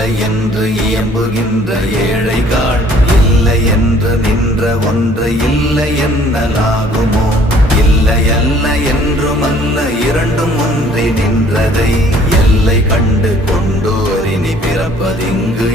இல்லை என்று இயம்புகின்ற ஏழைகள், இல்லை என்று நின்ற ஒன்றை இல்லை என்னலாகுமோ? இல்லை அல்ல என்றும் அல்ல, இரண்டும் ஒன்றி நின்றதை எல்லை கண்டு கொண்டோர் இனி பிறப்பதிங்கு